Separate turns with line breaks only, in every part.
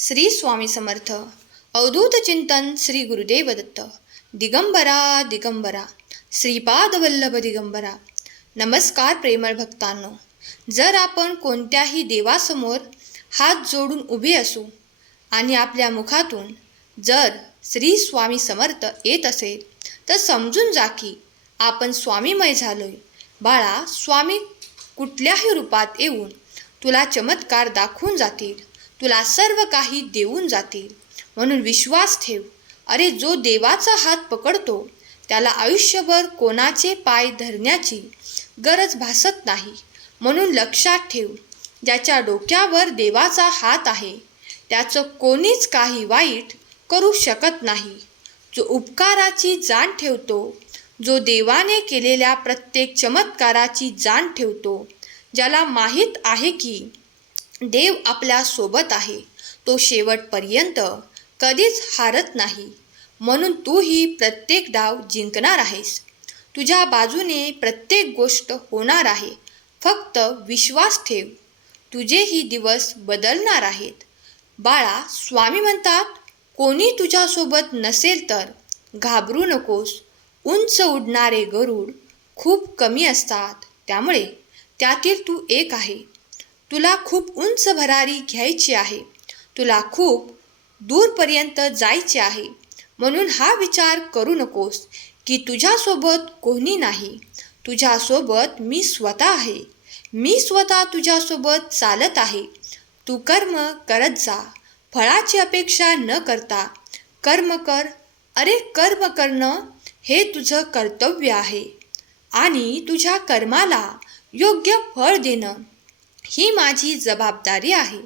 श्री स्वामी समर्थ. अवधूत चिंतन श्री गुरुदेव दत्त. दिगंबरा दिगंबरा. श्रीपादवल्लभ दिगंबरा. नमस्कार प्रेमळ भक्तांनो. जर आपण कोणत्याही देवासमोर हात जोडून उभे असू आणि आपल्या मुखातून जर श्री स्वामी समर्थ येत असेल तर समजून जा की आपण स्वामीमय झालोय. बाळा स्वामी कुठल्याही रूपात येऊन तुला चमत्कार दाखवून जातील. तुला सर्व काही देऊन जातील. म्हणून विश्वास ठेव. अरे जो देवाचा हात पकडतो त्याला आयुष्यभर कोणाचे पाय धरण्याची गरज भासत नाही. म्हणून लक्षात ठेव ज्याच्या डोक्यावर देवाचा हात आहे त्याचं कोणीच काही वाईट करू शकत नाही. जो उपकाराची जाण ठेवतो जो देवाने केलेल्या प्रत्येक चमत्काराची जाण ठेवतो ज्याला माहीत आहे की देव आपल्यासोबत आहे. तो शेवटपर्यंत कधीच हारत नाही. म्हणून तूही प्रत्येक डाव जिंकणार आहेस. तुझ्या बाजूने प्रत्येक गोष्ट होणार आहे. फक्त विश्वास ठेव. तुझेही दिवस बदलणार आहेत. बाळा स्वामी म्हणतात कोणी तुझ्यासोबत नसेल तर घाबरू नकोस. उंच उडणारे गरुड खूप कमी असतात. त्यामुळे त्यातील तू एक आहे. तुला खूप उंच भरारी घ्यायची आहे. तुला खूप दूरपर्यंत जायचे आहे. म्हणून हा विचार करू नकोस की तुझ्यासोबत कोणी नाही. तुझ्यासोबत मी स्वतः आहे. मी स्वतः तुझ्यासोबत चालत आहे. तू कर्म करत जा. फळाची अपेक्षा न करता. कर्म कर. अरे कर्म करणं हे तुझं कर्तव्य आहे. आणि तुझ्या कर्माला योग्य फळ देणं. ही माझी जबाबदारी आहे.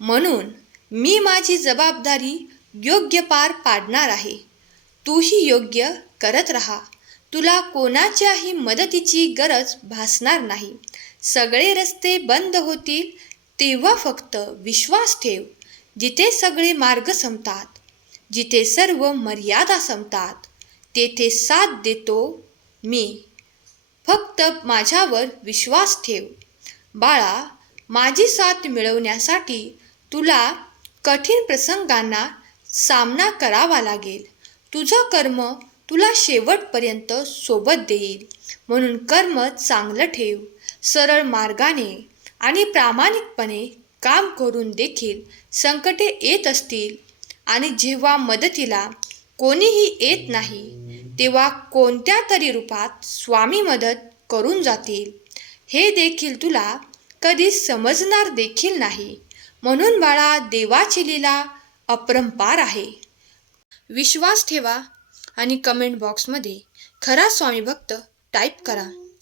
म्हणून मी माझी जबाबदारी योग्य पार पाडणार आहे. तूही योग्य करत राहा. तुला कोणाच्याही मदतीची गरज भासणार नाही. सगळे रस्ते बंद होतील तेव्हा फक्त विश्वास ठेव. जिथे सगळे मार्ग संपतात जिथे सर्व मर्यादा संपतात तेथे साथ देतो मी. फक्त माझ्यावर विश्वास ठेव. बाळा माझी साथ मिळवण्यासाठी तुला कठीण प्रसंगांना सामना करावा लागेल. तुझं कर्म तुला शेवटपर्यंत सोबत देईल. म्हणून कर्म चांगलं ठेव सरळ मार्गाने आणि प्रामाणिकपणे काम करून देखील संकटे येत असतील. आणि जेव्हा मदतीला कोणीही येत नाही तेव्हा कोणत्या तरी रूपात स्वामी मदत करून जातील. हे देखील तुला कधी समजणार देखील नाही. म्हणून बाळा देवाची लीला अपरंपार आहे. विश्वास ठेवा आणि कमेंट बॉक्समध्ये खरा स्वामी भक्त टाईप करा.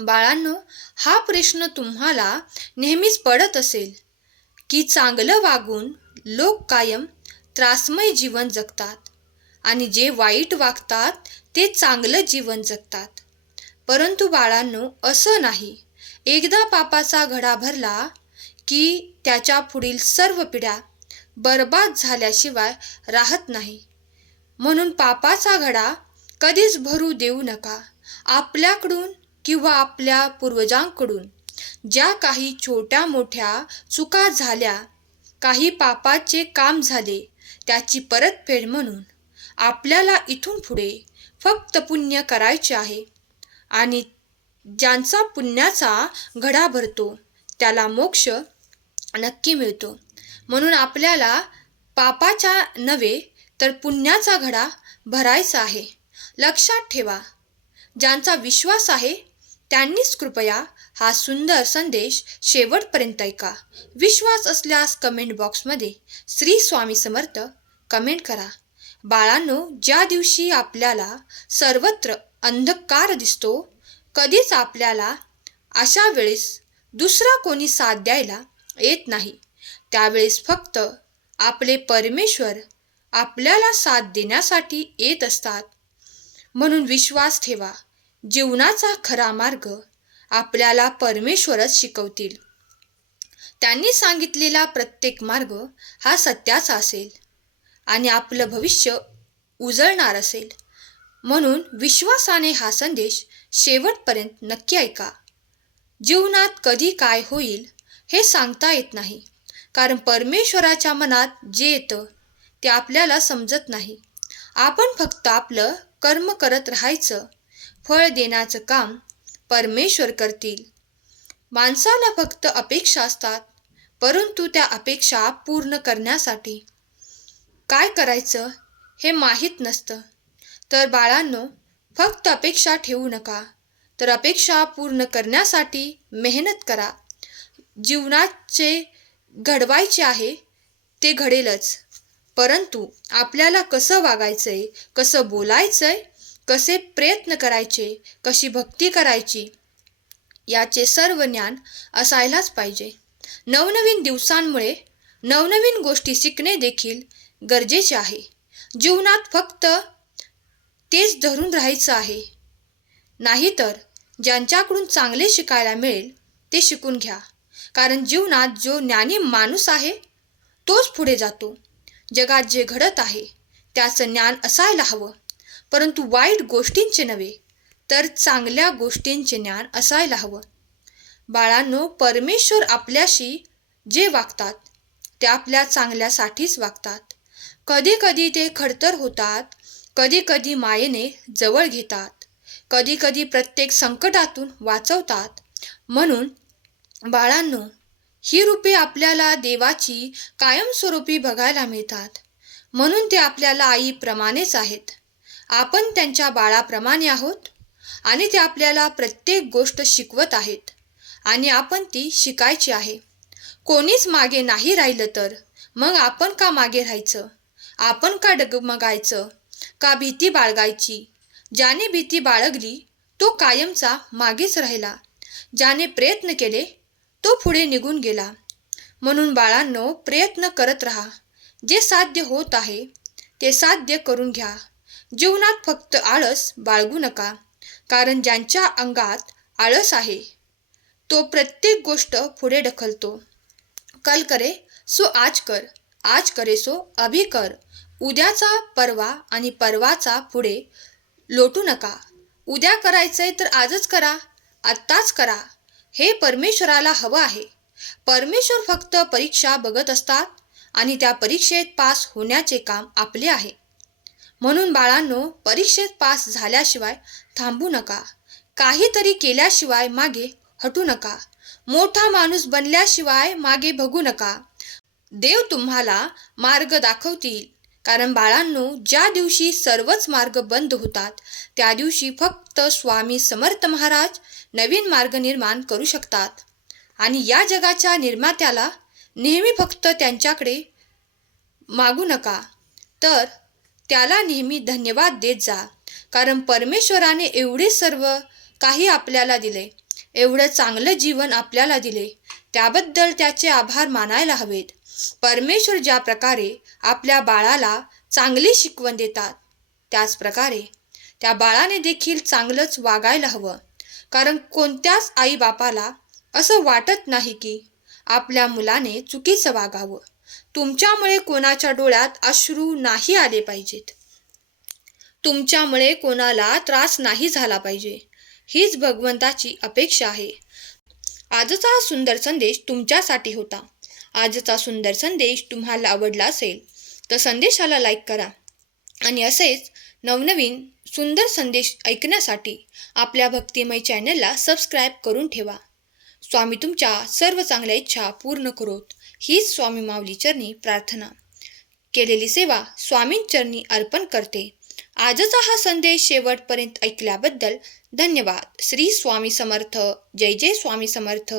बाळांनो हा प्रश्न तुम्हाला नेहमीच पडत असेल की चांगलं वागून लोक कायम त्रासमय जीवन जगतात आणि जे वाईट वागतात ते चांगलं जीवन जगतात. परंतु बाळांनो असं नाही. एकदा पापाचा घडा भरला की त्याच्या पुढील सर्व पिढ्या बर्बाद झाल्याशिवाय राहत नाही. म्हणून पापाचा घडा कधीच भरू देऊ नका. आपल्याकडून किंवा आपल्या पूर्वजांकडून ज्या काही छोट्या मोठ्या चुका झाल्या काही पापाचे काम झाले त्याची परतफेड म्हणून आपल्याला इथून पुढे फक्त पुण्य करायचे आहे आणि ज्यांचा पुण्याचा घडा भरतो त्याला मोक्ष नक्की मिळतो. म्हणून आपल्याला पापाच्या नव्हे तर पुण्याचा घडा भरायचा आहे. लक्षात ठेवा ज्यांचा विश्वास आहे त्यांनीच कृपया हा सुंदर संदेश शेवटपर्यंत ऐका. विश्वास असल्यास कमेंट बॉक्समध्ये श्री स्वामी समर्थ कमेंट करा. बाळांनो ज्या दिवशी आपल्याला सर्वत्र अंधकार दिसतो कधीच आपल्याला अशा वेळेस दुसरा कोणी साथ द्यायला येत नाही. त्यावेळेस फक्त आपले परमेश्वर आपल्याला साथ देण्यासाठी येत असतात. म्हणून विश्वास ठेवा जीवनाचा खरा मार्ग आपल्याला परमेश्वरच शिकवतील. त्यांनी सांगितलेला प्रत्येक मार्ग हा सत्याचा असेल आणि आपलं भविष्य उजळणार असेल. म्हणून विश्वासाने हा संदेश शेवटपर्यंत नक्की ऐका. जीवनात कधी काय होईल हे सांगता येत नाही. कारण परमेश्वराच्या मनात जे येतं ते आपल्याला समजत नाही. आपण फक्त आपलं कर्म करत राहायचं फळ देण्याचं काम परमेश्वर करतील. माणसाला फक्त अपेक्षा असतात परंतु त्या अपेक्षा पूर्ण करण्यासाठी. काय करायचं हे माहीत नसतं. तर बाळांनो फक्त अपेक्षा ठेवू नका. तर अपेक्षा पूर्ण करण्यासाठी मेहनत करा. जीवनाचे घडवायचे आहे ते घडेलच. परंतु आपल्याला कसं वागायचं आहे कसं बोलायचं आहे कसे प्रयत्न करायचे कशी भक्ती करायची याचे सर्व ज्ञान असायलाच पाहिजे. नवनवीन दिवसांमुळे नवनवीन गोष्टी शिकणे देखील गरजेचे आहे. जीवनात फक्त तेच धरून राहायचं आहे. नाहीतर ज्यांच्याकडून चांगले शिकायला मिळेल ते शिकून घ्या. कारण जीवनात जो ज्ञानी माणूस आहे तोच पुढे जातो. जगात जे घडत आहे त्याचं ज्ञान असायला हवं. परंतु वाईट गोष्टींचे नव्हे तर चांगल्या गोष्टींचे ज्ञान असायला हवं. बाळांनो परमेश्वर आपल्याशी जे वागतात ते आपल्या चांगल्यासाठीच वागतात. कधी कधी ते खडतर होतात कधी कधी मायेने जवळ घेतात. कधी कधी प्रत्येक संकटातून वाचवतात. म्हणून बाळांनो ही रूपे आपल्याला देवाची कायमस्वरूपी बघायला मिळतात. म्हणून ते आपल्याला आईप्रमाणेच आहेत. आपण त्यांच्या बाळाप्रमाणे आहोत आणि ते आपल्याला प्रत्येक गोष्ट शिकवत आहेत आणि आपण ती शिकायची आहे. कोणीच मागे नाही राहिलं तर मग आपण का मागे राहायचं? आपण का डगमगायचं? का भीती बाळगायची? ज्याने भीती बाळगली तो कायमचा मागेच राहिला. ज्याने प्रयत्न केले तो पुढे निघून गेला. म्हणून बाळांनो प्रयत्न करत राहा. जे साध्य होत आहे ते साध्य करून घ्या. जीवनात फक्त आळस बाळगू नका कारण ज्यांच्या अंगात आळस आहे तो प्रत्येक गोष्ट पुढे ढकलतो. कल करे सो आज कर. आज करे सो अभी कर. उद्याचा परवा आणि परवाचा पुढे लोटू नका. उद्या करायचंय तर आजच करा आत्ताच करा. हे परमेश्वराला हवं आहे. परमेश्वर फक्त परीक्षा बघत असतात आणि त्या परीक्षेत पास होण्याचे काम आपले आहे. म्हणून बाळांनो परीक्षेत पास झाल्याशिवाय थांबू नका. काहीतरी केल्याशिवाय मागे हटू नका. मोठा माणूस बनल्याशिवाय मागे बघू नका. देव तुम्हाला मार्ग दाखवतील. कारण बाळांनो ज्या दिवशी सर्वच मार्ग बंद होतात त्या दिवशी फक्त स्वामी समर्थ महाराज नवीन मार्ग निर्माण करू शकतात. आणि या जगाच्या निर्मात्याला नेहमी फक्त त्यांच्याकडे मागू नका. तर त्याला नेहमी धन्यवाद देत जा. कारण परमेश्वराने एवढे सर्व काही आपल्याला दिले एवढं चांगलं जीवन आपल्याला दिले त्याबद्दल त्याचे आभार मानायला हवेत. परमेश्वर ज्या प्रकारे आपल्या बाळाला चांगली शिकवण देतात त्याच प्रकारे त्या बाळाने देखील चांगलंच वागायला हवं. कारण कोणत्याच आईबापाला असं वाटत नाही की आपल्या मुलाने चुकीचं वागावं. तुमच्यामुळे कोणाच्या डोळ्यात अश्रू नाही आले पाहिजेत. तुमच्यामुळे कोणाला त्रास नाही झाला पाहिजे. हीच भगवंताची अपेक्षा आहे. आजचा हा सुंदर संदेश तुमच्यासाठी होता. आजचा सुंदर संदेश तुम्हाला आवडला असेल तर संदेशाला लाईक करा. आणि असेच नवनवीन सुंदर संदेश ऐकण्यासाठी आपल्या भक्तिमय चॅनलला सबस्क्राईब करून ठेवा. स्वामी तुमच्या सर्व चांगल्या इच्छा पूर्ण करोत. हीच स्वामी माऊली चरणी प्रार्थना. केलेली सेवा स्वामींचरणी अर्पण करते. आजचा हा संदेश शेवटपर्यंत ऐकल्याबद्दल धन्यवाद. श्री स्वामी समर्थ. जय जय स्वामी समर्थ.